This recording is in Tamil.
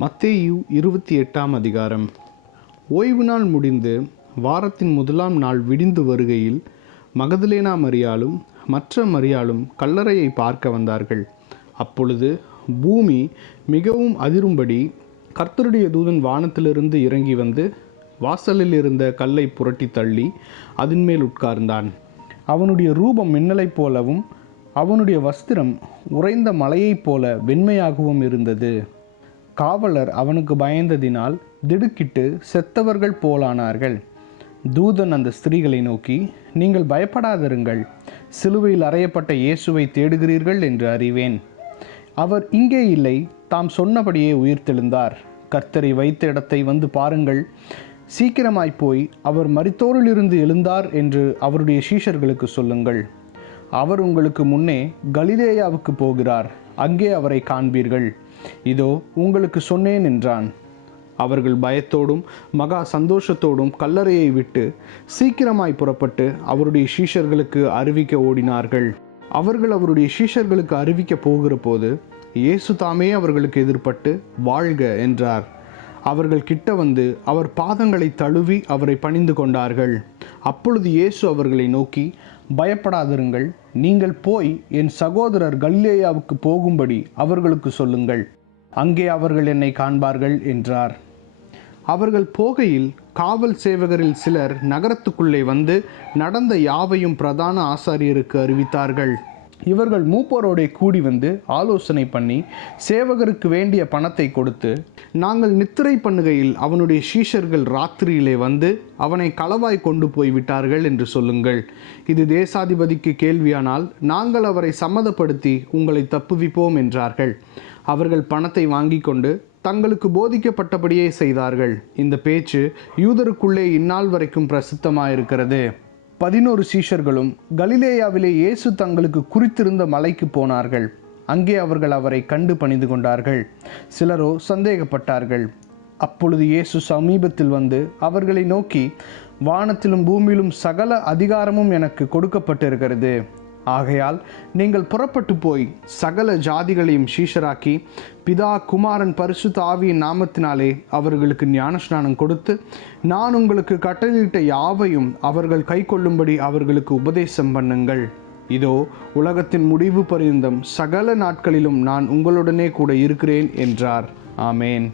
மத்தேயு 28ஆம் அதிகாரம். ஓய்வு நாள் முடிந்து வாரத்தின் முதலாம் நாள் விடிந்து வருகையில் மகதலேனா மரியாளும் மற்ற மரியாளும் கல்லறையை பார்க்க வந்தார்கள். அப்பொழுது பூமி மிகவும் அதிரும்படி கர்த்தருடைய தூதன் வானத்திலிருந்து இறங்கி வந்து வாசலில் இருந்த கல்லை புரட்டி தள்ளி அதன் மேல் உட்கார்ந்தான். அவனுடைய ரூபம் மின்னலைப் போலவும் அவனுடைய வஸ்திரம் உறைந்த மலையைப் போல வெண்மையாகவும் இருந்தது. காவலர் அவனுக்கு பயந்ததினால் திடுக்கிட்டு செத்தவர்கள் போலானார்கள். தூதன் அந்த ஸ்திரீகளை நோக்கி, நீங்கள் பயப்படாதிருங்கள், சிலுவையில் அறையப்பட்ட இயேசுவை தேடுகிறீர்கள் என்று அறிவேன். அவர் இங்கே இல்லை, தாம் சொன்னபடியே உயிர்த்தெழுந்தார். கர்த்தரை வைத்த இடத்தை வந்து பாருங்கள். சீக்கிரமாய் போய் அவர் மரித்தோரிலிருந்து எழுந்தார் என்று அவருடைய சீஷர்களுக்கு சொல்லுங்கள். அவர் உங்களுக்கு முன்னே கலிலேயாவுக்கு போகிறார், அங்கே அவரை காண்பீர்கள். இதோ உங்களுக்கு சொன்னேன் என்றான். அவர்கள் பயத்தோடும் மகா சந்தோஷத்தோடும் கல்லறையை விட்டு சீக்கிரமாய் புறப்பட்டு அவருடைய சீஷர்களுக்கு அறிவிக்க ஓடினார்கள். அவர்கள் அவருடைய சீஷர்களுக்கு அறிவிக்க போகிற போது இயேசு தாமே அவர்களுக்கு எதிர்பட்டு வாழ்க என்றார். அவர்கள் கிட்ட வந்து அவர் பாதங்களை தழுவி அவரை பணிந்து கொண்டார்கள். அப்பொழுது இயேசு அவர்களை நோக்கி, பயப்படாதிருங்கள், நீங்கள் போய் என் சகோதரர் கலிலேயாவுக்கு போகும்படி அவர்களுக்கு சொல்லுங்கள், அங்கே அவர்கள் என்னை காண்பார்கள் என்றார். அவர்கள் போகையில் காவல் சேவகரில் சிலர் நகரத்துக்குள்ளே வந்து நடந்த யாவையும் பிரதான ஆசாரியருக்கு அறிவித்தார்கள். இவர்கள் மூப்பரோடே கூடி வந்து ஆலோசனை பண்ணி சேவகருக்கு வேண்டிய பணத்தை கொடுத்து, நாங்கள் நித்திரை பண்ணுகையில் அவனுடைய சீஷர்கள் ராத்திரியிலே வந்து அவனை களவாய் கொண்டு போய் விட்டார்கள் என்று சொல்லுங்கள். இது தேசாதிபதிக்கு கேள்வியானால் நாங்கள் அவரை சம்மதப்படுத்தி உங்களை தப்புவிப்போம் என்றார்கள். அவர்கள் பணத்தை வாங்கி கொண்டு தங்களுக்கு போதிக்கப்பட்டபடியே செய்தார்கள். இந்த பேச்சு யூதருக்குள்ளே இந்நாள் வரைக்கும் பிரசித்தமாயிருக்கிறது. 11 சீஷர்களும் கலிலேயாவிலே இயேசு தங்களுக்கு குறித்திருந்த மலைக்கு போனார்கள். அங்கே அவர்கள் அவரை கண்டு பணிந்து கொண்டார்கள். சிலரோ சந்தேகப்பட்டார்கள். அப்பொழுது இயேசு சமீபத்தில் வந்து அவர்களை நோக்கி, வானத்திலும் பூமியிலும் சகல அதிகாரமும் எனக்கு கொடுக்கப்பட்டிருக்கிறது. ஆகையால் நீங்கள் புறப்பட்டு போய் சகல ஜாதிகளையும் சீஷராக்கி பிதா குமாரன் பரிசுத்த ஆவியின் நாமத்தினாலே அவர்களுக்கு ஞானஸ்நானம் கொடுத்து நான் உங்களுக்கு கட்டளையிட்ட யாவையும் அவர்கள் கை கொள்ளும்படி அவர்களுக்கு உபதேசம் பண்ணுங்கள். இதோ உலகத்தின் முடிவு பரியந்தம் சகல நாட்களிலும் நான் உங்களுடனே கூட இருக்கிறேன் என்றார். ஆமேன்.